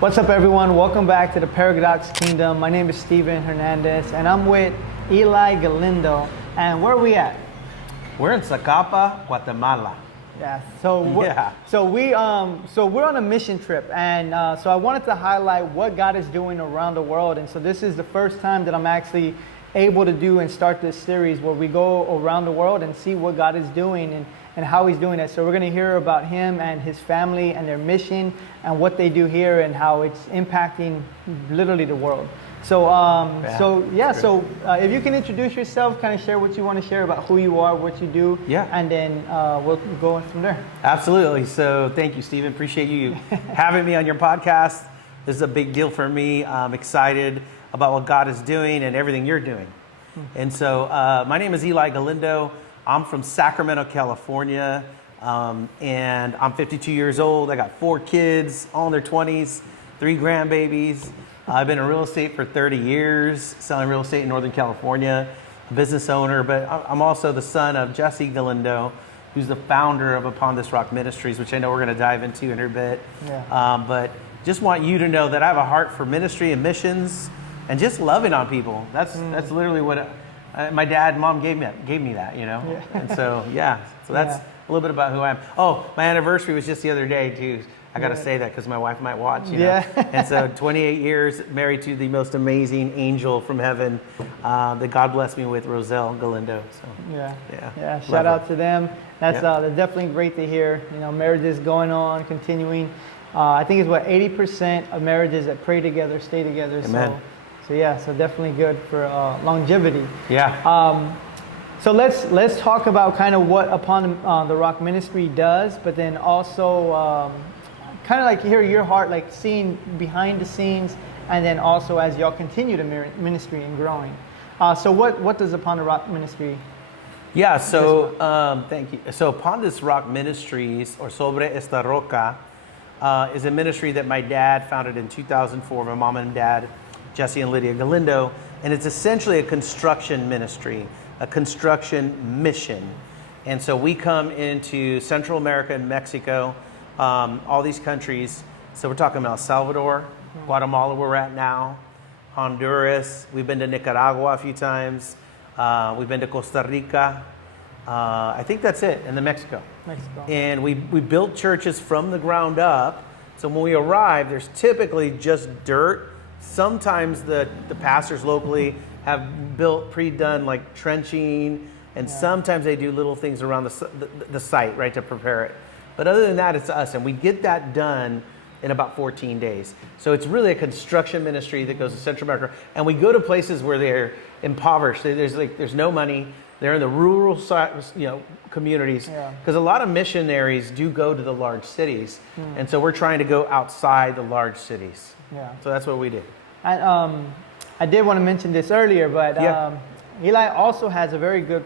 What's up, everyone? Welcome back to the Paradox Kingdom. My name is Steven Hernandez, and I'm with Eli Galindo. And where are we at? We're in Zacapa, Guatemala. Yeah. So we're on a mission trip, and so I wanted to highlight what God is doing around the world. And so this is the first time that I'm actually able to do and start this series where we go around the world and see what God is doing and how he's doing it. So we're going to hear about him and his family and their mission and what they do here and how it's impacting literally the world. So if you can introduce yourself, kind of share what you want to share about who you are, what you do, and then we'll go from there. Absolutely. So thank you, Stephen. Appreciate you having me on your podcast. This is a big deal for me. I'm excited about what God is doing and everything you're doing. And so my name is Eli Galindo. I'm from Sacramento, California, and I'm 52 years old. I got 4 kids, all in their 20s, 3 grandbabies. I've been in real estate for 30 years, selling real estate in Northern California, a business owner, but I'm also the son of Jesse Galindo, who's the founder of Upon This Rock Ministries, which I know we're going to dive into in a bit. Yeah. But just want you to know that I have a heart for ministry and missions and just loving on people. That's literally what my dad and mom gave me that, you know? Yeah. And so, so that's a little bit about who I am. Oh, my anniversary was just the other day, too. I got to say that because my wife might watch, you know? And so 28 years married to the most amazing angel from heaven that God blessed me with, Roselle Galindo. So, Shout out to them. That's definitely great to hear. You know, marriages going on, continuing. I think it's 80% of marriages that pray together stay together. Amen. So definitely good for longevity. Yeah. So let's talk about kind of what Upon the Rock Ministry does, but then also kind of like hear your heart, like seeing behind the scenes, and then also as y'all continue the ministry and growing. So what does Upon the Rock Ministry? Yeah. So thank you. So Upon This Rock Ministries, or Sobre Esta Roca, is a ministry that my dad founded in 2004. My mom and dad, Jesse and Lydia Galindo, and it's essentially a construction ministry, a construction mission. And so we come into Central America and Mexico, all these countries. So we're talking about El Salvador, Guatemala, where we're at now, Honduras. We've been to Nicaragua a few times. We've been to Costa Rica. I think that's it, and then Mexico. And we built churches from the ground up. So when we arrive, there's typically just dirt. Sometimes the pastors locally have built pre-done like trenching, and sometimes they do little things around the site, right, to prepare it. But other than that, it's us, and we get that done in about 14 days. So it's really a construction ministry that goes to Central America, and we go to places where they're impoverished. There's no money. They're in the rural communities, because a lot of missionaries do go to the large cities, and so we're trying to go outside the large cities. Yeah. So that's what we did. And I did want to mention this earlier, but Eli also has a very good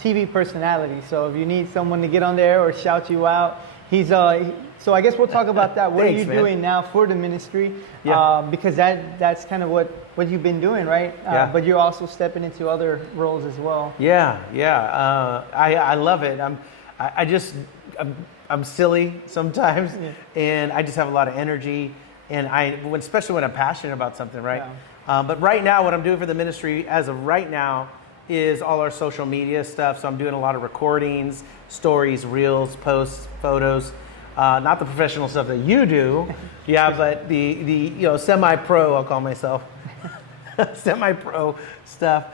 TV personality. So if you need someone to get on there or shout you out, he's so I guess we'll talk about that. What are you doing now for the ministry? Because that's kind of what you've been doing, right? But you're also stepping into other roles as well. I love it. I'm silly sometimes, and I just have a lot of energy. And especially when I'm passionate about something, right? But right now, what I'm doing for the ministry as of right now is all our social media stuff. So I'm doing a lot of recordings, stories, reels, posts, photos. Not the professional stuff that you do, but the semi-pro, I'll call myself, semi-pro stuff.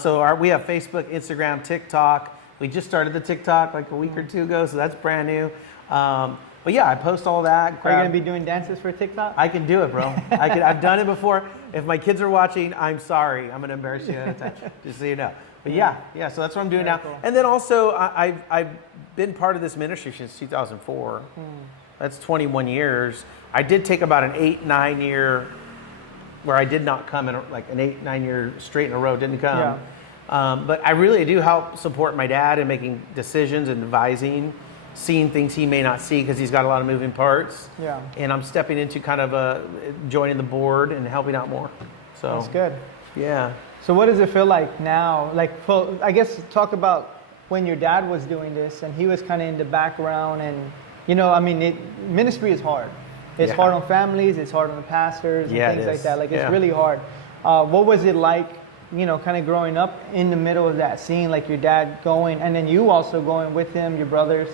So we have Facebook, Instagram, TikTok. We just started the TikTok like a week or 2 ago, so that's brand new. But I post all that. Are you going to be doing dances for TikTok? I can do it, bro. I've done it before. If my kids are watching, I'm sorry. I'm going to embarrass you ahead of time, just so you know. But so that's what I'm doing now. Cool. And then also, I've been part of this ministry since 2004. That's 21 years. I did take about an 8-9 year where I did not come in, like an 8-9 year straight in a row, didn't come. But I really do help support my dad in making decisions and advising, seeing things he may not see because he's got a lot of moving parts. And I'm stepping into kind of joining the board and helping out more. So that's good. Yeah. So what does it feel like now? Well, I guess talk about when your dad was doing this and he was kind of in the background, and ministry is hard. It's hard on families, it's hard on the pastors and things like that. Like it's really hard. What was it like, you know, kind of growing up in the middle of that scene, like your dad going and then you also going with him, your brothers,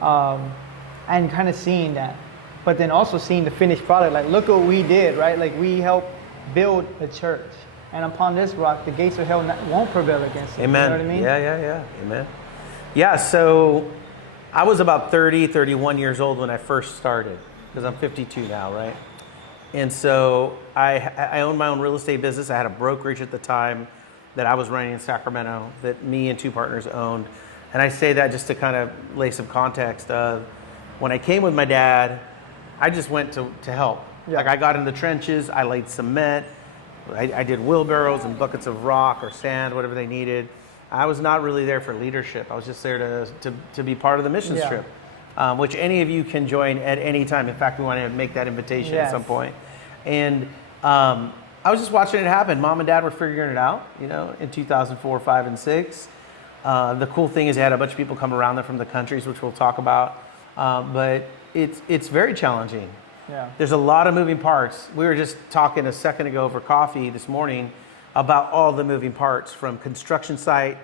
and kind of seeing that, but then also seeing the finished product. Like, look what we did, right? Like, we helped build a church, and upon this rock, the gates of hell won't prevail against it. Amen. You know what I mean? Yeah. Amen. Yeah, so I was about 30, 31 years old when I first started, because I'm 52 now, right? And so I owned my own real estate business. I had a brokerage at the time that I was running in Sacramento that me and two partners owned. And I say that just to kind of lay some context of when I came with my dad, I just went to help. Yeah. Like, I got in the trenches, I laid cement, I did wheelbarrows and buckets of rock or sand, whatever they needed. I was not really there for leadership. I was just there to be part of the missions trip, which any of you can join at any time. In fact, we want to make that invitation at some point. And I was just watching it happen. Mom and Dad were figuring it out, you know, in 2004, 5, and 6. The cool thing is they had a bunch of people come around them from the countries, which we'll talk about. But it's very challenging. Yeah. There's a lot of moving parts. We were just talking a second ago over coffee this morning about all the moving parts, from construction site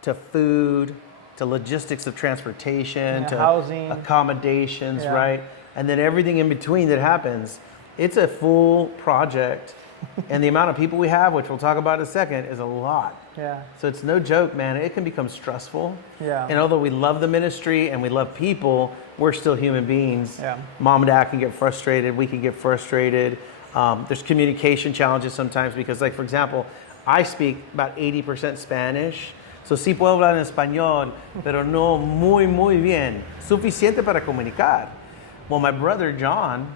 to food to logistics of transportation to housing, accommodations, right? And then everything in between that happens. It's a full project. And the amount of people we have, which we'll talk about in a second, is a lot. Yeah. So it's no joke, man. It can become stressful. Yeah. And although we love the ministry and we love people, we're still human beings. Yeah. Mom and Dad can get frustrated. We can get frustrated. There's communication challenges sometimes because, like, for example, I speak about 80% Spanish. So sí puedo hablar en español, pero no muy bien. Suficiente para comunicar. Well, my brother John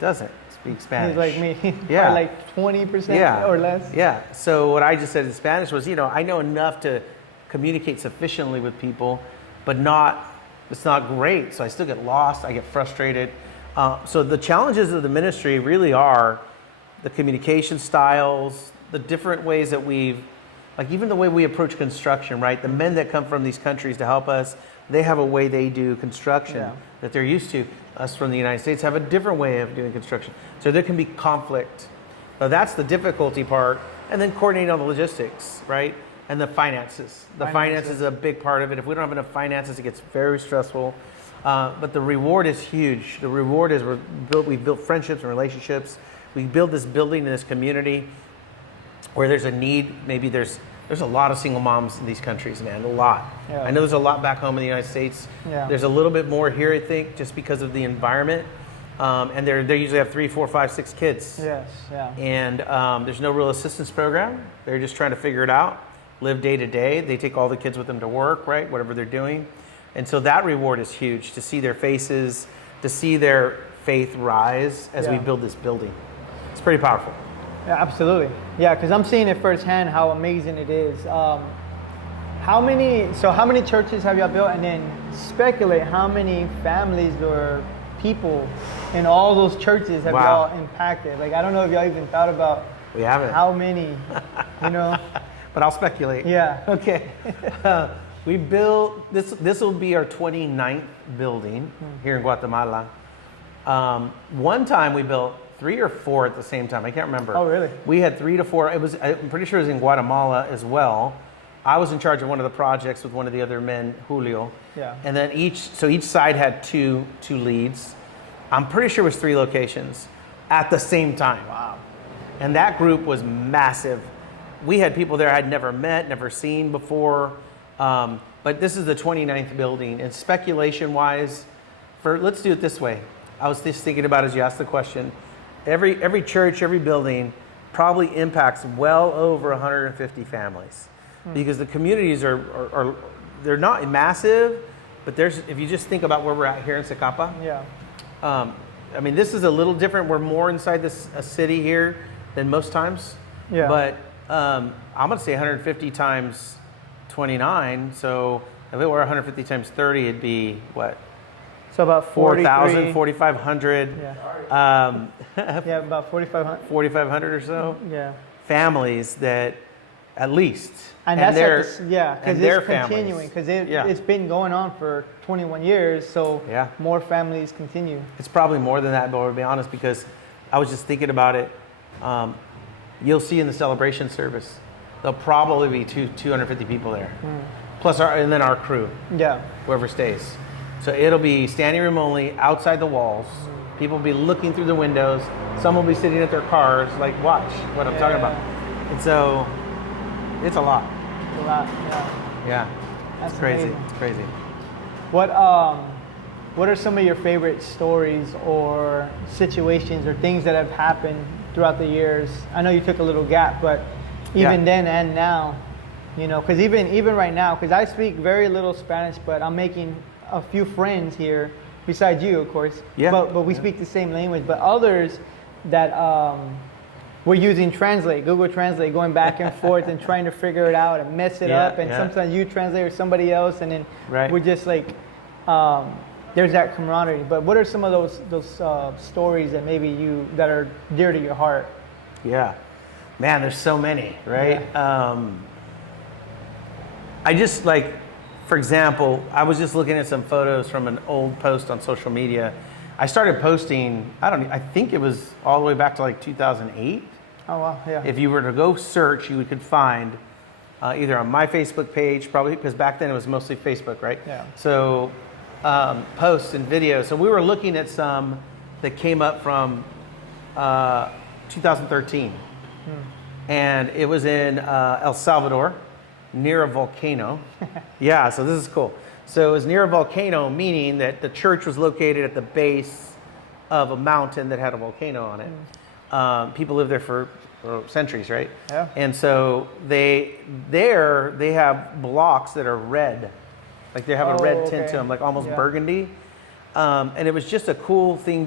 doesn't speak Spanish. He's like me. Yeah. Or like 20% or less. Yeah. So what I just said in Spanish was, you know, I know enough to communicate sufficiently with people, but it's not great. So I still get lost. I get frustrated. So the challenges of the ministry really are the communication styles, the different ways that like even the way we approach construction, right? The men that come from these countries to help us, they have a way they do construction that they're used to. Us from the United States have a different way of doing construction. So there can be conflict. So that's the difficulty part. And then coordinating all the logistics, right? And the finances. The finances is a big part of it. If we don't have enough finances, it gets very stressful. But the reward is huge. The reward is we've built friendships and relationships. We build this building in this community where there's a need. Maybe there's a lot of single moms in these countries, man, a lot. Yeah. I know there's a lot back home in the United States. Yeah. There's a little bit more here, I think, just because of the environment. And they usually have 3, 4, 5, 6 kids. Yes, yeah. And there's no real assistance program. They're just trying to figure it out, live day to day. They take all the kids with them to work, right, whatever they're doing. And so that reward is huge, to see their faces, to see their faith rise as we build this building. It's pretty powerful. Yeah, absolutely. Yeah, because I'm seeing it firsthand how amazing it is. How many churches have y'all built? And then speculate how many families or people in all those churches have y'all impacted. Like, I don't know if y'all even thought about we haven't. How many, you know. But I'll speculate. Yeah. Okay. We built, this will be our 29th building here in Guatemala. One time we built 3 or 4 at the same time. I can't remember. Oh, really? We had 3 to 4. I'm pretty sure it was in Guatemala as well. I was in charge of one of the projects with one of the other men, Julio. Yeah. And then each side had two leads. I'm pretty sure it was 3 locations at the same time. Wow. And that group was massive. We had people there I'd never met, never seen before. But this is the 29th building. And speculation-wise, let's do it this way. I was just thinking about as you asked the question. Every church, every building probably impacts well over 150 families. Because the communities are they're not massive, but if you just think about where we're at here in Zacapa. Yeah. I mean, this is a little different. We're more inside a city here than most times. Yeah. But I'm going to say 150 times 29. So if it were 150 times 30, it'd be what? So about 4,000, 4,500. Yeah. Yeah, about 4,500. 4,500 or so. Yeah. Families that at least. And that's their, because it's continuing, because it's been going on for 21 years, so more families continue. It's probably more than that, but to be honest, because I was just thinking about it. You'll see in the celebration service, there'll probably be 250 people there, plus and then our crew, whoever stays. So it'll be standing room only, outside the walls. People will be looking through the windows. Some will be sitting at their cars, like, watch what I'm talking about. And so it's a lot. It's a lot, Yeah. That's crazy. amazing. It's crazy. What are some of your favorite stories or situations or things that have happened throughout the years? I know you took a little gap, but even then and now, you know, because even right now, because I speak very little Spanish, but I'm making a few friends here, besides you, of course. But we speak the same language. But others that we're using Google Translate, going back and forth and trying to figure it out and mess it up. And sometimes you translate with somebody else, and then we're just like, there's that camaraderie. But what are some of those stories that that are dear to your heart? Yeah, man, there's so many, right? I just like, for example, I was just looking at some photos from an old post on social media. I started posting, I think it was all the way back to like 2008. Oh, wow, yeah. If you were to go search, you could find either on my Facebook page, probably, because back then it was mostly Facebook, right? Yeah. So posts and videos. So we were looking at some that came up from 2013. And it was in El Salvador, near a volcano. So this is cool. So it was near a volcano, meaning that the church was located at the base of a mountain that had a volcano on it. People lived there for centuries, right? Yeah. And so they have blocks that are red. Like they have a red tint to them, like almost burgundy. And it was just a cool thing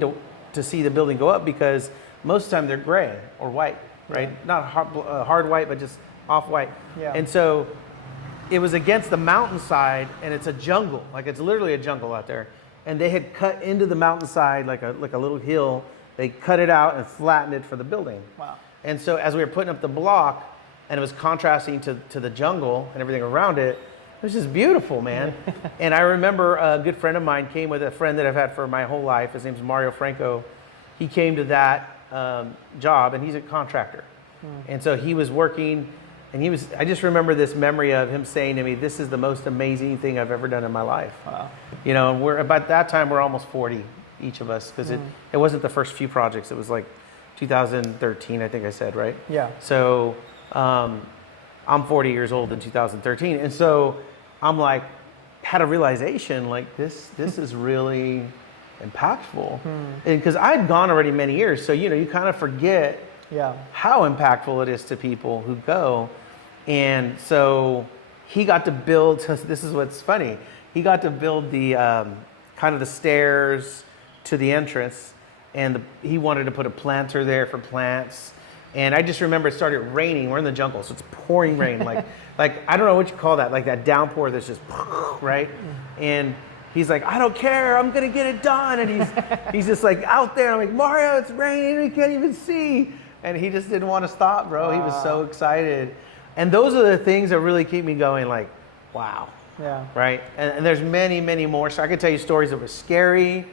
to see the building go up, because most of the time they're gray or white, right? Not hard white, but just off-white. And so it was against the mountainside, and it's a jungle. Like, it's literally a jungle out there. And they had cut into the mountainside like a little hill. They cut it out and flattened it for the building. Wow. And so as we were putting up the block, and it was contrasting to the jungle and everything around it, it was just beautiful, man. And I remember a good friend of mine came with a friend that I've had for my whole life. His name's Mario Franco. He came to that job, and he's a contractor. And so he was working, and I just remember this memory of him saying to me, "This is the most amazing thing I've ever done in my life." Wow. You know, and about that time, we're almost 40, each of us, because it wasn't the first few projects. It was like 2013, I think I said, right? Yeah. So I'm 40 years old in 2013. And so I'm like, had a realization, like, this is really impactful. And because I'd gone already many years, so, you know, you kind of forget how impactful it is to people who go. And so he got to build, this is what's funny, he got to build the kind of the stairs to the entrance, and he wanted to put a planter there for plants. And I just remember it started raining. We're in the jungle, so it's pouring rain, like I don't know what you call that, like that downpour that's just right. And he's like, "I don't care, I'm gonna get it done." And he's just like out there. I'm like, "Mario, it's raining, we can't even see." And he just didn't want to stop, bro. He was so excited. And those are the things that really keep me going, like, wow. Yeah. Right? And there's many, many more. So I could tell you stories that were scary.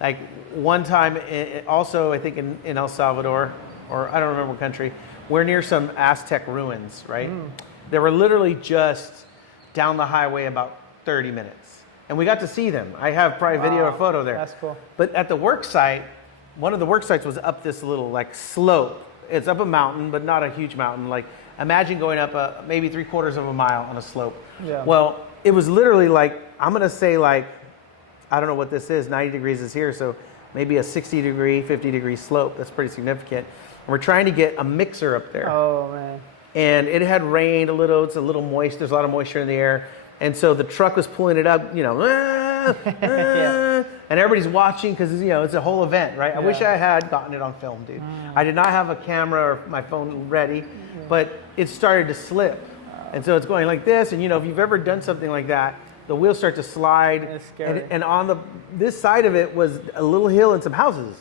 Like one time, also, I think in El Salvador, or I don't remember what country, we're near some Aztec ruins, right? They were literally just down the highway about 30 minutes. And we got to see them. I have probably video or photo there. That's cool. But at the work site, one of the work sites was up this little like slope. It's up a mountain, but not a huge mountain. Like, imagine going up maybe 3/4 of a mile on a slope. Yeah. Well, it was literally like, I'm going to say like, I don't know what this is, 90 degrees is here, so maybe a 60 degree, 50 degree slope. That's pretty significant. And we're trying to get a mixer up there. Oh, man. And it had rained a little. It's a little moist. There's a lot of moisture in the air. And so the truck was pulling it up, you know, and everybody's watching because, you know, it's a whole event, right? I wish I had gotten it on film, dude. I did not have a camera or my phone ready, but it started to slip. And so it's going like this. And, you know, if you've ever done something like that, the wheels start to slide. It's scary. And on this side of it was a little hill and some houses,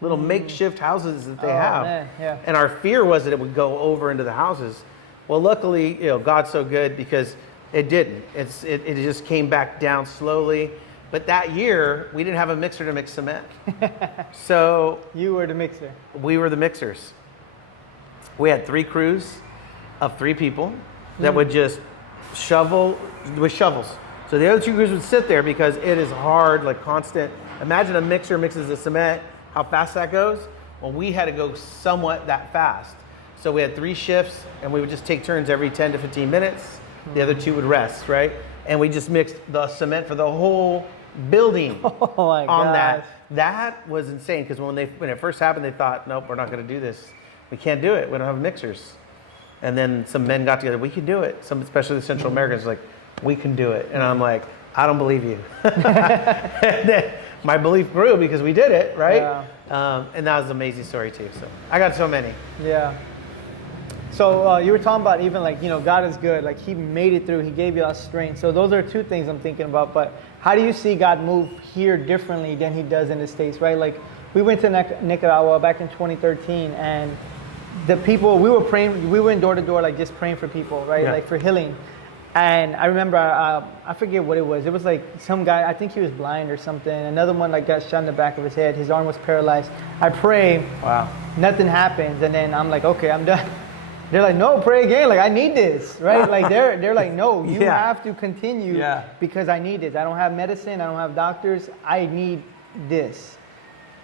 little makeshift houses that they have. Man. Yeah. And our fear was that it would go over into the houses. Well, luckily, God's so good because it didn't. It just came back down slowly. But that year, we didn't have a mixer to mix cement. So You were the mixer. we were the mixers. We had 3 crews of 3 people that would just shovel with shovels. So the other 2 crews would sit there because it is hard, like constant. Imagine a mixer mixes the cement, how fast that goes. Well, we had to go somewhat that fast. So we had 3 shifts, and we would just take turns every 10 to 15 minutes. The other 2 would rest, right? And we just mixed the cement for the whole building Oh my on gosh. that. That was insane because when it first happened, they thought, nope, we're not going to do this. We can't do it. We don't have mixers. And then some men got together. We can do it. Some, especially the Central Americans, like, we can do it. And I'm like, I don't believe you. And then my belief grew because we did it, right? Yeah. And that was an amazing story too. So I got so many. Yeah. So you were talking about even like, God is good. Like he made it through. He gave you us strength. So those are 2 things I'm thinking about. But how do you see God move here differently than he does in the States, right? Like we went to Nicaragua back in 2013 and the people, we were praying, we went door to door, like just praying for people, right? Yeah. Like for healing. And I remember, I forget what it was. It was like some guy, I think he was blind or something. Another one like got shot in the back of his head. His arm was paralyzed. I pray. Wow. Nothing happens. And then I'm like, okay, I'm done. They're like, no, pray again. Like, I need this, right? Like, they're like, no, you have to continue because I need this. I don't have medicine. I don't have doctors. I need this.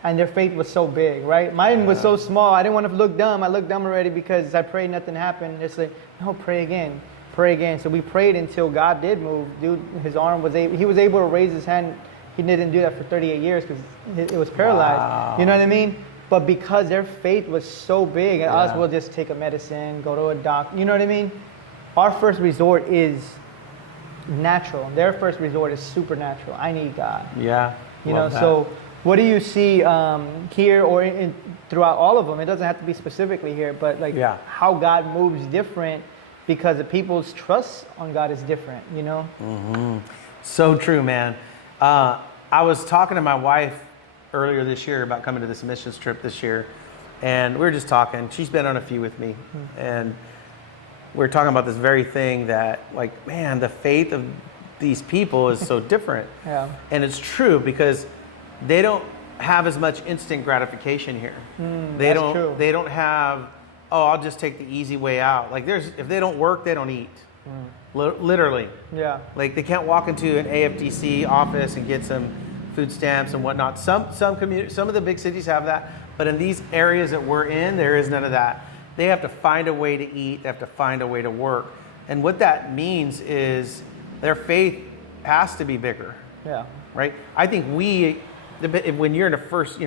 And their faith was so big, right? Mine was so small. I didn't want to look dumb. I looked dumb already because I prayed, nothing happened. It's like, no, pray again. Pray again. So we prayed until God did move. Dude, his arm was able, he was able to raise his hand. He didn't do that for 38 years because it was paralyzed. Wow. You know what I mean? But because their faith was so big, and us will just take a medicine, go to a doctor. You know what I mean? Our first resort is natural. Their first resort is supernatural. I need God. Yeah. You know, so what do you see here or throughout all of them? It doesn't have to be specifically here, but like how God moves different because the people's trust on God is different, you know? Mm-hmm. So true, man. I was talking to my wife earlier this year about coming to this missions trip this year, and we were just talking. She's been on a few with me, and we were talking about this very thing that, like, man, the faith of these people is so different. And it's true because they don't have as much instant gratification here. They don't have, oh, I'll just take the easy way out. Like if they don't work, they don't eat. Literally. Like they can't walk into an AFDC office and get some food stamps and whatnot. Some of the big cities have that, but in these areas that we're in, there is none of that. They have to find a way to eat. They have to find a way to work. And what that means is their faith has to be bigger. Right? I think when you're in a first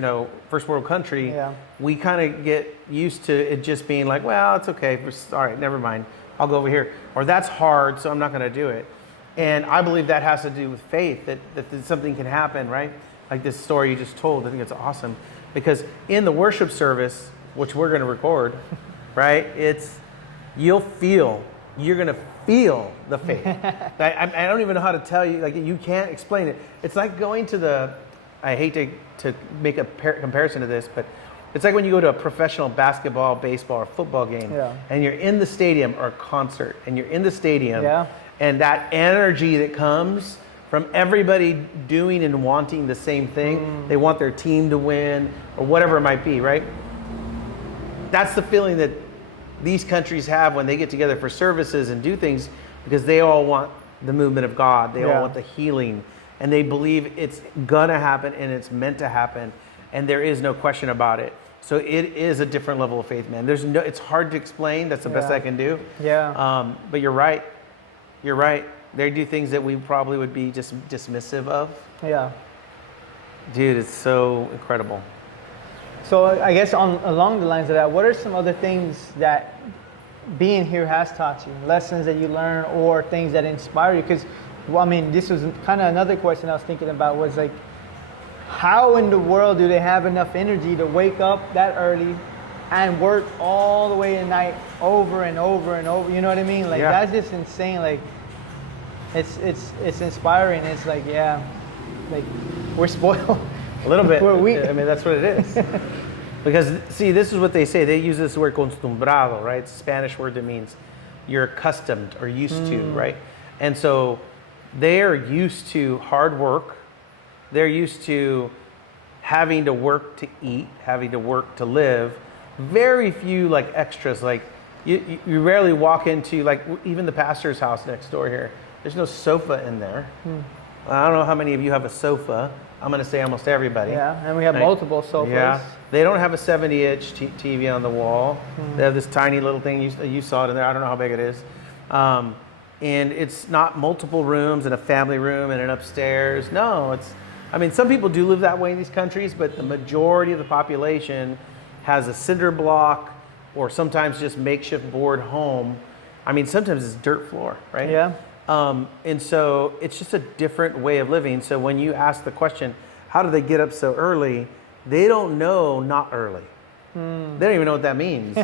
world country, we kind of get used to it just being like, well, it's okay. All right, never mind. I'll go over here. Or that's hard, so I'm not going to do it. And I believe that has to do with faith, that something can happen, right? Like this story you just told. I think it's awesome. Because in the worship service, which we're going to record, right, you're going to feel the faith. I don't even know how to tell you, like you can't explain it. It's like going to I hate to make a comparison to this, but it's like when you go to a professional basketball, baseball, or football game, and you're in the stadium, or a concert, and you're in the stadium, and that energy that comes from everybody doing and wanting the same thing. They want their team to win, or whatever it might be, right? That's the feeling that these countries have when they get together for services and do things, because they all want the movement of God. They all want the healing, and they believe it's gonna happen and it's meant to happen, and there is no question about it. So it is a different level of faith, man. It's hard to explain. That's the best I can do. But you're right. You're right. They do things that we probably would be just dismissive of. Dude, it's so incredible. So I guess along the lines of that, what are some other things that being here has taught you? Lessons that you learn or things that inspire you? Because, this was kind of another question I was thinking about was like, how in the world do they have enough energy to wake up that early and work all the way at night over and over and over? You know what I mean? Like that's just insane. Like it's inspiring. It's like, like we're spoiled. A little bit. We're weak. That's what it is. Because, see, this is what they say. They use this word acostumbrado, right? It's a Spanish word that means you're accustomed or used to, right? And so they're used to hard work. They're used to having to work to eat, having to work to live. Very few like extras. Like you rarely walk into like even the pastor's house next door here. There's no sofa in there. I don't know how many of you have a sofa. I'm going to say almost everybody. Yeah, and we have multiple sofas. Yeah, they don't have a 70-inch TV on the wall. They have this tiny little thing. You saw it in there. I don't know how big it is. And it's not multiple rooms and a family room and an upstairs. No, I mean, some people do live that way in these countries, but the majority of the population has a cinder block or sometimes just makeshift board home. I mean, sometimes it's dirt floor, right? Yeah. And so it's just a different way of living. So when you ask the question, how do they get up so early? They don't know not early. They don't even know what that means.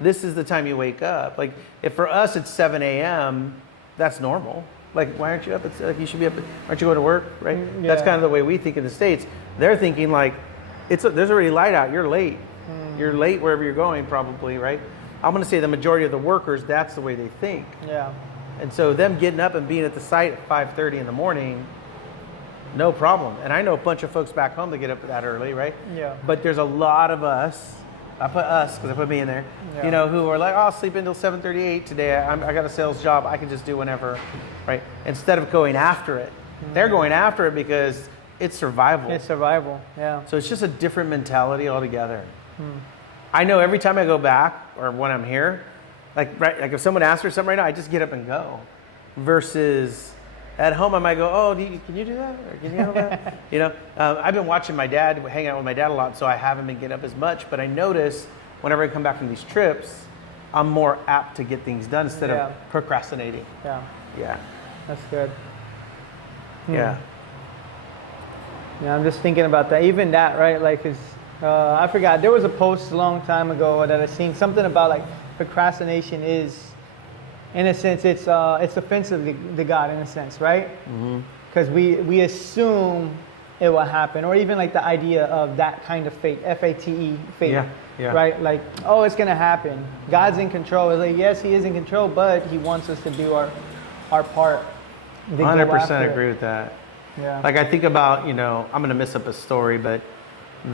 This is the time you wake up. Like if for us it's 7 a.m., that's normal. Like why aren't you up? It's like you should be up. Aren't you going to work? Right? Yeah. That's kind of the way we think in the States. They're thinking like there's already light out. You're late. You're late wherever you're going probably, right? I'm going to say the majority of the workers, that's the way they think. Yeah. And so them getting up and being at the site at 5:30 in the morning, no problem. And I know a bunch of folks back home that get up that early, right? Yeah. But there's a lot of us, I put us because I put me in there, you know, who are like, oh, I'll sleep until 7:38 today. I got a sales job. I can just do whenever, right? Instead of going after it. They're going after it because it's survival. It's survival, yeah. So it's just a different mentality altogether. I know every time I go back or when I'm here, like if someone asks for something right now, I just get up and go. Versus at home, I might go, oh, can you do that? Or can you handle that? You know, I've been watching my dad, hanging out with my dad a lot, so I haven't been getting up as much. But I notice whenever I come back from these trips, I'm more apt to get things done instead of procrastinating. Yeah. Yeah. That's good. Yeah. Yeah, I'm just thinking about that. Even that, right? Like, I forgot. There was a post a long time ago that I seen something about like procrastination is, in a sense, it's offensive to God in a sense, right? Because we assume it will happen, or even like the idea of that kind of fate, F-A-T-E, fate, right? Like, oh, it's gonna happen. God's in control. It's like, yes, He is in control, but He wants us to do our part. 100% agree with that. Yeah. Like I think about, you know, I'm gonna mess up a story, but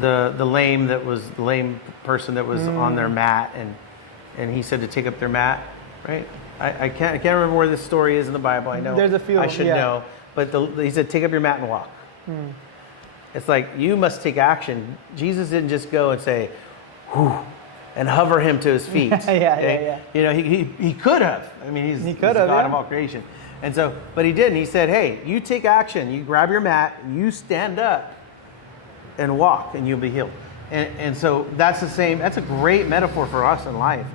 the lame person that was on their mat and he said to take up their mat, right? I can't remember where this story is in the Bible. I know there's a few. I should know, but he said take up your mat and walk. It's like you must take action. Jesus didn't just go and say, "Whew," and hover him to his feet. Yeah. You know, he could have. I mean, he's the God of all creation, and so, but he didn't. He said, "Hey, you take action. You grab your mat. You stand up, and walk, and you'll be healed." And so that's the same. That's a great metaphor for us in life.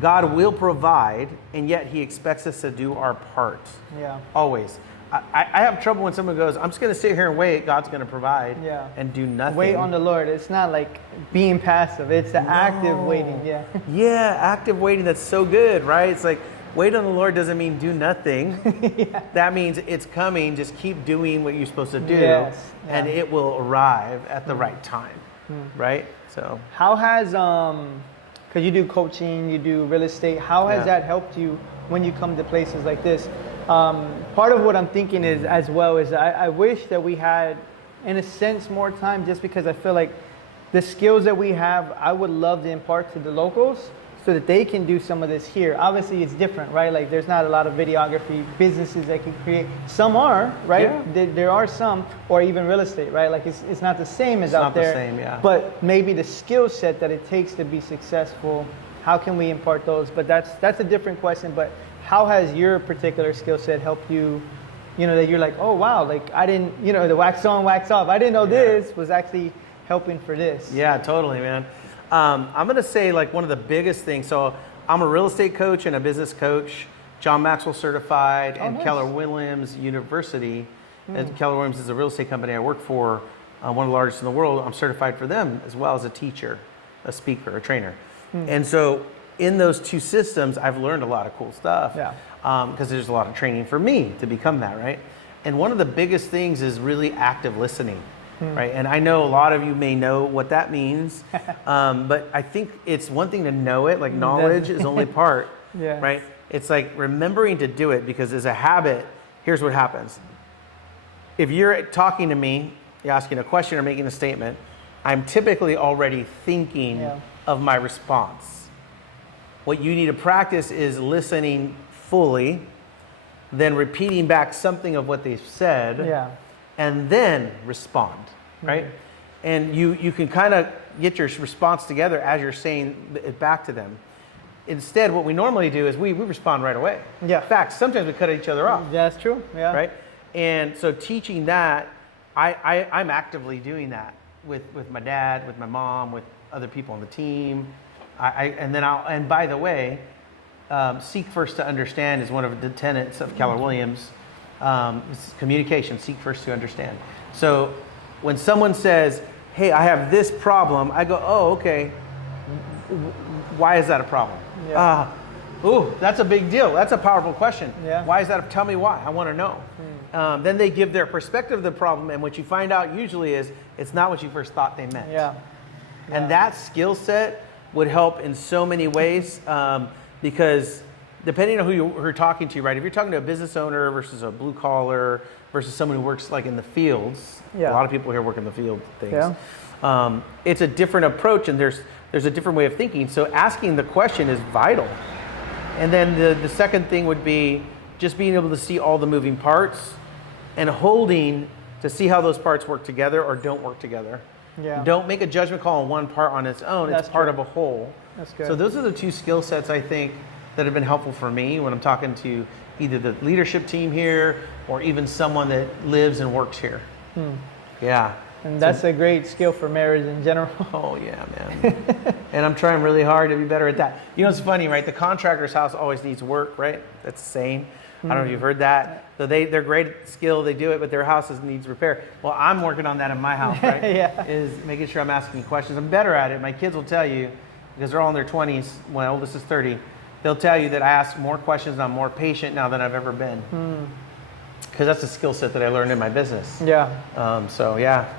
God will provide, and yet He expects us to do our part. Yeah. Always. I have trouble when someone goes, I'm just going to sit here and wait. God's going to provide and do nothing. Wait on the Lord. It's not like being passive. It's the active waiting. Yeah. Yeah, active waiting. That's so good, right? It's like wait on the Lord doesn't mean do nothing. That means it's coming. Just keep doing what you're supposed to do, and it will arrive at the right time, right? So how has because you do coaching, you do real estate. How has that helped you when you come to places like this? Part of what I'm thinking is as well is I wish that we had, in a sense, more time, just because I feel like the skills that we have, I would love to impart to the locals so that they can do some of this here. Obviously, it's different, right? Like there's not a lot of videography businesses that can create. Some are, right? Yeah. There are some, or even real estate, right? Like it's not the same as out there. It's not the same, But maybe the skill set that it takes to be successful, how can we impart those? But that's a different question. But how has your particular skill set helped you, you know, that you're like, oh, wow, like I didn't, you know, the wax on, wax off. I didn't know this was actually helping for this. Yeah, totally, man. I'm going to say like one of the biggest things. So I'm a real estate coach and a business coach, John Maxwell certified, and Keller Williams University. And Keller Williams is a real estate company I work for, one of the largest in the world. I'm certified for them as well as a teacher, a speaker, a trainer. And so in those two systems, I've learned a lot of cool stuff. Because there's a lot of training for me to become that, right? And one of the biggest things is really active listening, right? And I know a lot of you may know what that means, but I think it's one thing to know it, like knowledge is only part, right? It's like remembering to do it, because as a habit, here's what happens. If you're talking to me, you're asking a question or making a statement, I'm typically already thinking of my response. What you need to practice is listening fully, then repeating back something of what they've said, and then respond, right? And you can kind of get your response together as you're saying it back to them. Instead, what we normally do is we respond right away. Yeah. In fact, sometimes we cut each other off. Yeah, that's true. Yeah. Right? And so teaching that, I'm actively doing that with my dad, with my mom, with other people on the team. And by the way, seek first to understand is one of the tenets of Keller Williams. It's communication, seek first to understand. So when someone says, hey, I have this problem, I go, oh, okay. Why is that a problem? Yeah. That's a big deal. That's a powerful question. Yeah. Why is that? Tell me why. I want to know. Then they give their perspective of the problem, and what you find out usually is it's not what you first thought they meant. Yeah. And that skill set would help in so many ways, because depending on who you're talking to, right? If you're talking to a business owner versus a blue collar versus someone who works like in the fields, a lot of people here work in the field things. Yeah. It's a different approach, and there's a different way of thinking. So asking the question is vital. And then the second thing would be just being able to see all the moving parts and holding to see how those parts work together or don't work together. Yeah. Don't make a judgment call on one part on its own. That's it's part true. of a whole. That's good. So those are the two skill sets I think that have been helpful for me when I'm talking to either the leadership team here or even someone that lives and works here. Yeah. And that's a great skill for marriage in general. Oh, yeah, man. And I'm trying really hard to be better at that. You know, it's funny, right? The contractor's house always needs work, right? That's the saying. I don't know if you've heard that. So they're great at skill, they do it, but their house needs repair. Well, I'm working on that in my house, right? Is making sure I'm asking questions. I'm better at it. My kids will tell you, because they're all in their 20s, my oldest is 30, they'll tell you that I ask more questions and I'm more patient now than I've ever been. Because that's a skill set that I learned in my business. Yeah. So, yeah.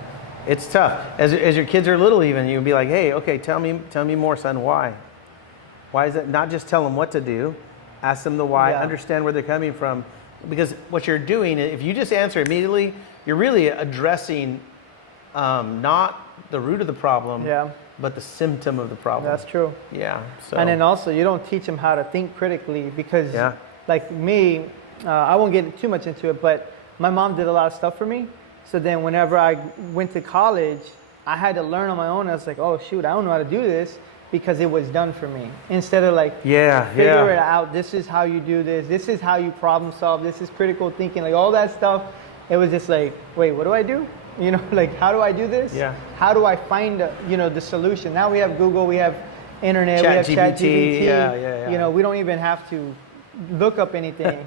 It's tough. As your kids are little even, you'll be like, hey, okay, tell me more, son, why? Why is that? Not just tell them what to do, ask them the why, understand where they're coming from. Because what you're doing, if you just answer immediately, you're really addressing not the root of the problem, but the symptom of the problem. That's true. Yeah. So. And then also, you don't teach them how to think critically because, like me, I won't get too much into it, but my mom did a lot of stuff for me. So then whenever I went to college, I had to learn on my own. I was like, oh, shoot, I don't know how to do this because it was done for me. Instead of like, figure it out. This is how you do this. This is how you problem solve. This is critical thinking. Like all that stuff. It was just like, wait, what do I do? You know, like, how do I do this? Yeah. How do I find, the solution? Now we have Google, we have internet, Chat we have GPT. ChatGPT. You know, we don't even have to look up anything.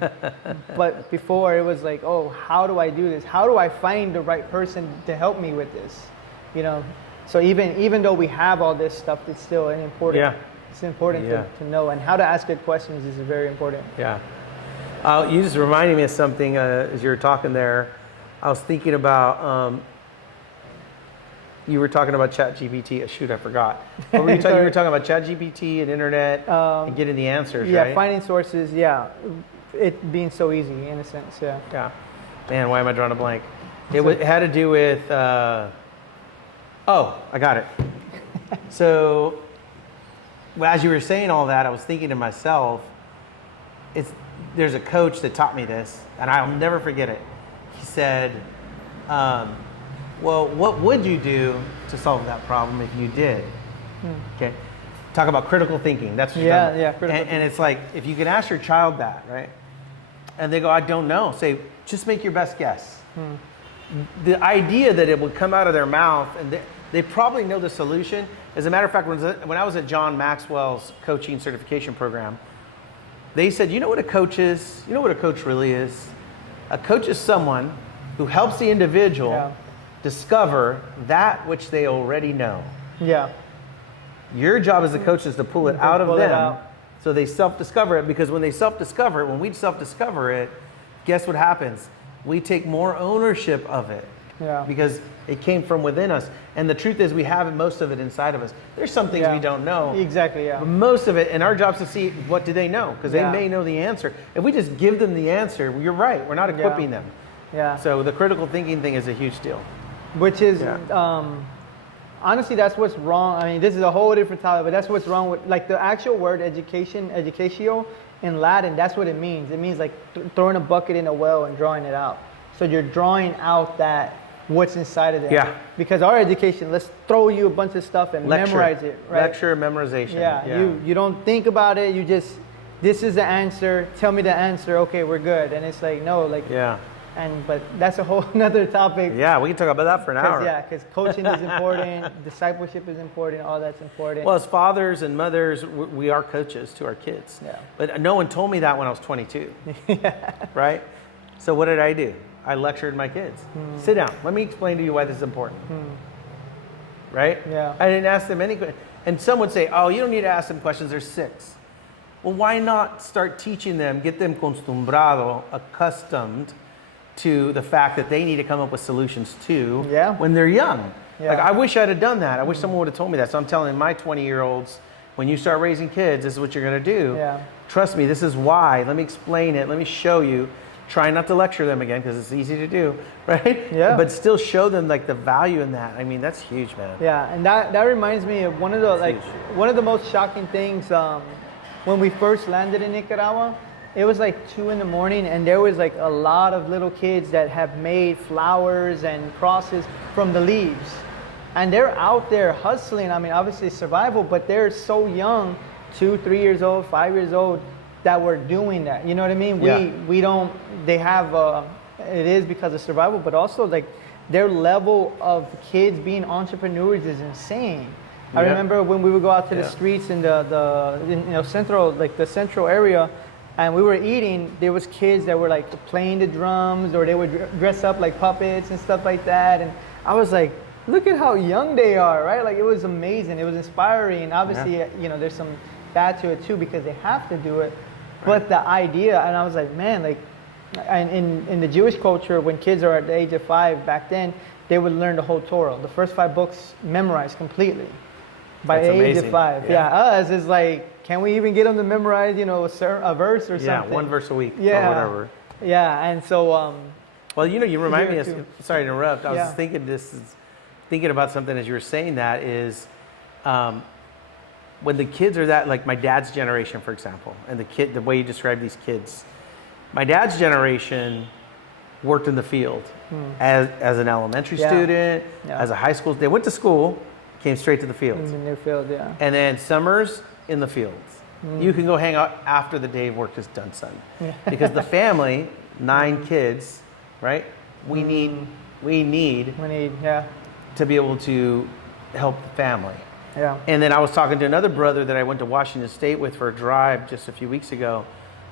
But before it was like, oh, how do I do this? How do I find the right person to help me with this? You know, so even though we have all this stuff, it's still an important. It's important to know, and how to ask good questions is very important. Yeah. You just reminded me of something as you were talking there. I was thinking about. You were talking about ChatGPT. Shoot, I forgot. What were you talking? You were talking about ChatGPT and internet and getting the answers, right? Yeah, finding sources. Yeah, it being so easy in a sense. Yeah. Yeah. Man, why am I drawing a blank? It had to do with. I got it. So, as you were saying all that, I was thinking to myself, there's a coach that taught me this, and I'll never forget it. He said. Well, what would you do to solve that problem if you did? Okay. Talk about critical thinking. That's what you're talking about. Critical and it's like, if you can ask your child that, right? And they go, I don't know. Say, just make your best guess. The idea that it would come out of their mouth, and they probably know the solution. As a matter of fact, when I was at John Maxwell's coaching certification program, they said, you know what a coach is? You know what a coach really is? A coach is someone who helps the individual discover that which they already know. Yeah. Your job as a coach is to pull it out of them so they self-discover it, because when they self-discover it, when we self-discover it, guess what happens? We take more ownership of it. Yeah. Because it came from within us. And the truth is we have most of it inside of us. There's some things we don't know. Exactly, yeah. But most of it, and our job is to see what do they know, because they may know the answer. If we just give them the answer, you're right, we're not equipping them. Yeah. So the critical thinking thing is a huge deal. Which is, honestly, that's what's wrong. I mean, this is a whole different topic, but that's what's wrong with, like, the actual word education, educatio, in Latin, that's what it means. It means like throwing a bucket in a well and drawing it out. So you're drawing out what's inside of it. Yeah. Because our education, let's throw you a bunch of stuff and memorize it, right? Lecture, memorization. Yeah. You don't think about it. You just, this is the answer. Tell me the answer. Okay, we're good. And it's like, no, like. Yeah. But that's a whole nother topic. Yeah, we can talk about that for an hour. Yeah, because coaching is important, discipleship is important, all that's important. Well, as fathers and mothers, we are coaches to our kids. Yeah. But no one told me that when I was 22. Right? So what did I do? I lectured my kids. Sit down. Let me explain to you why this is important. Right? Yeah. I didn't ask them any questions. And some would say, oh, you don't need to ask them questions. There's 6. Well, why not start teaching them, get them accustomed to the fact that they need to come up with solutions too when they're young. Yeah. Like, I wish I'd have done that. I wish someone would have told me that. So I'm telling my 20-year-olds, when you start raising kids, this is what you're going to do. Yeah. Trust me, this is why. Let me explain it. Let me show you. Try not to lecture them again, because it's easy to do, right? Yeah. But still show them like the value in that. I mean, that's huge, man. Yeah, and that reminds me of one of the most shocking things when we first landed in Nicaragua. It was like 2 a.m. and there was like a lot of little kids that have made flowers and crosses from the leaves. And they're out there hustling. I mean, obviously survival, but they're so young, 2, 3 years old, 5 years old, that we're doing that. You know what I mean? We don't, they have, it is because of survival, but also like their level of kids being entrepreneurs is insane. I remember when we would go out to the streets in the central area, and we were eating, there was kids that were like playing the drums, or they would dress up like puppets and stuff like that. And I was like, look at how young they are, right? Like, it was amazing. It was inspiring. Obviously, there's some bad to it too, because they have to do it. But the idea, and I was like, man, like, and in the Jewish culture, when kids are at the age of 5 back then, they would learn the whole Torah, the first 5 books memorized completely by the age of 5. Us is like, can we even get them to memorize, a verse or something? Yeah, 1 verse a week or whatever. Yeah, and so... well, you remind me of, sorry to interrupt, I was thinking about something as you were saying that is, when the kids are that, like my dad's generation, for example, and the way you describe these kids, my dad's generation worked in the field as an elementary student, as a high school. They went to school, came straight to the fields. In their field, And then summers in the fields. You can go hang out after the day of work is done, son. Because the family, 9 kids, right? We need to be able to help the family. Yeah. And then I was talking to another brother that I went to Washington State with for a drive just a few weeks ago,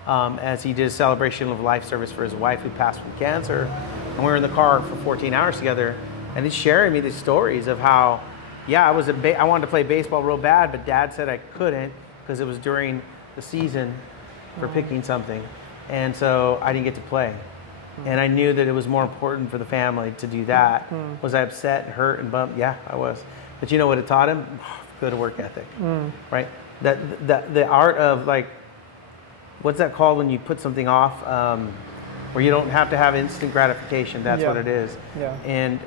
as he did a celebration of life service for his wife who passed from cancer. And we were in the car for 14 hours together, and he's sharing me these stories of how, I wanted to play baseball real bad, but Dad said I couldn't because it was during the season for picking something. And so I didn't get to play. And I knew that it was more important for the family to do that. Was I upset and hurt and bummed? Yeah, I was. But you know what it taught him? Good work ethic, right? The art of, like, what's that called when you put something off, where you don't have to have instant gratification. That's what it is. Yeah. And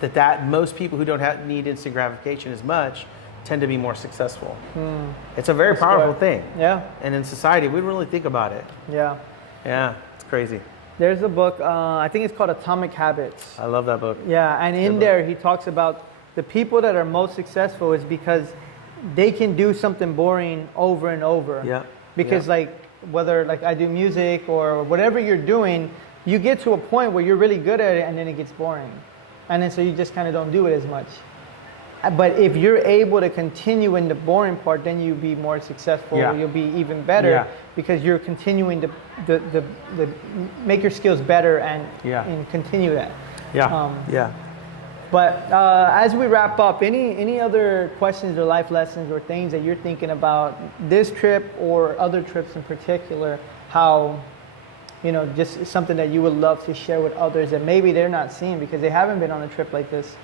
that most people who don't need instant gratification as much tend to be more successful. It's a very powerful thing. Yeah. And in society, we don't really think about it. Yeah. Yeah, it's crazy. There's a book, I think it's called Atomic Habits. I love that book. Yeah, and in there he talks about the people that are most successful is because they can do something boring over and over. Yeah. Because whether I do music or whatever you're doing, you get to a point where you're really good at it and then it gets boring. And then so you just kind of don't do it as much. But if you're able to continue in the boring part, then you'll be more successful. Yeah. You'll be even better because you're continuing to make your skills better and continue that. Yeah. But as we wrap up, any other questions or life lessons or things that you're thinking about this trip or other trips in particular, how you know, just something that you would love to share with others that maybe they're not seeing because they haven't been on a trip like this.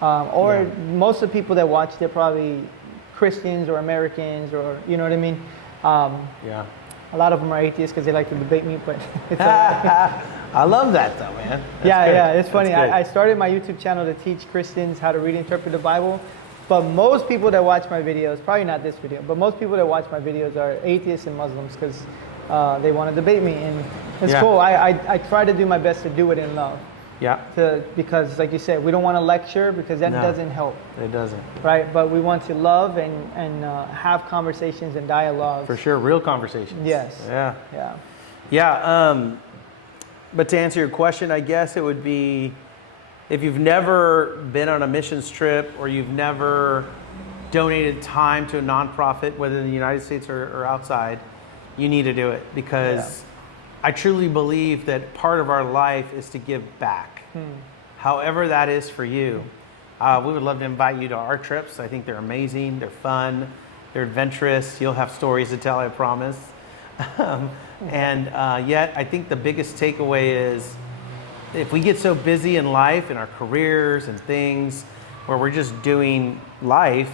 Or most of the people that watch, they're probably Christians or Americans or, you know what I mean? A lot of them are atheists because they like to debate me, but it's I love that though, man. It's funny. I started my YouTube channel to teach Christians how to read and interpret the Bible, but most people that watch my videos, probably not this video, but most people that watch my videos are atheists and Muslims because they want to debate me, and it's cool. I try to do my best to do it in love. Because like you said, we don't want to lecture because that doesn't help. It doesn't. Right, but we want to love and have conversations and dialogues. For sure, real conversations. Yes. Yeah. But to answer your question, I guess it would be, if you've never been on a missions trip or you've never donated time to a nonprofit, whether in the United States or outside, you need to do it because I truly believe that part of our life is to give back. However that is for you. We would love to invite you to our trips. I think they're amazing. They're fun. They're adventurous. You'll have stories to tell, I promise. Yet I think the biggest takeaway is if we get so busy in life, in our careers and things, where we're just doing life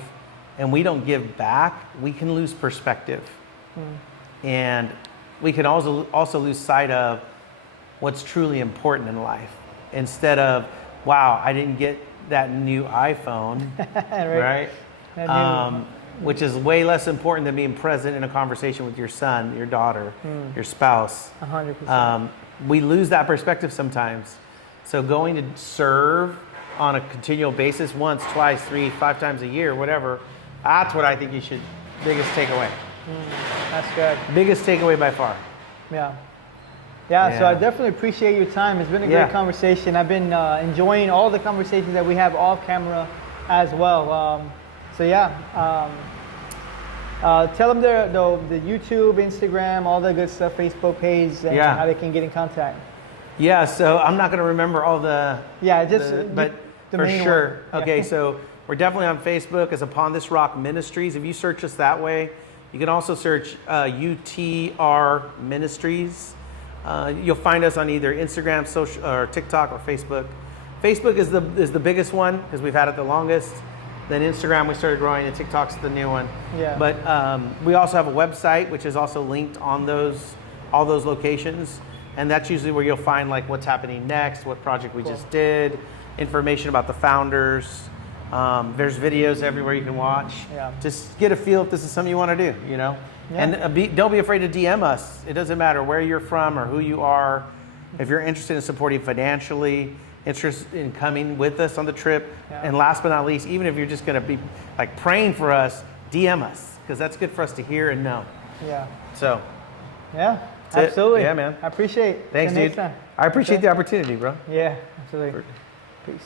and we don't give back, we can lose perspective. And we can also lose sight of what's truly important in life. Instead of, wow, I didn't get that new iPhone, right? Which is way less important than being present in a conversation with your son, your daughter, your spouse. 100%. We lose that perspective sometimes. So going to serve on a continual basis, once, twice, 3, 5 times a year, whatever, that's what I think you should, biggest takeaway. That's good. Biggest takeaway by far. Yeah, so I definitely appreciate your time. It's been a great conversation. I've been enjoying all the conversations that we have off camera as well. Tell them the YouTube, Instagram, all the good stuff, Facebook page, and how they can get in contact. Yeah, so I'm not going to remember all the... but for sure. Okay, so we're definitely on Facebook as Upon This Rock Ministries. If you search us that way, you can also search UTR Ministries. You'll find us on either Instagram, social, or TikTok, or Facebook. Facebook is the biggest one because we've had it the longest. Then Instagram we started growing, and TikTok's the new one. But we also have a website which is also linked on all those locations, and that's usually where you'll find like what's happening next, what project we just did, information about the founders. There's videos everywhere you can watch. Just get a feel if this is something you want to do, you know. And don't be afraid to DM us. It doesn't matter where you're from or who you are. If you're interested in supporting financially, interested in coming with us on the trip, and last but not least, even if you're just going to be like praying for us, DM us because that's good for us to hear and know. So. Absolutely. Yeah, man. I appreciate it. Thanks, dude. I appreciate the opportunity, bro. Yeah, absolutely. Peace.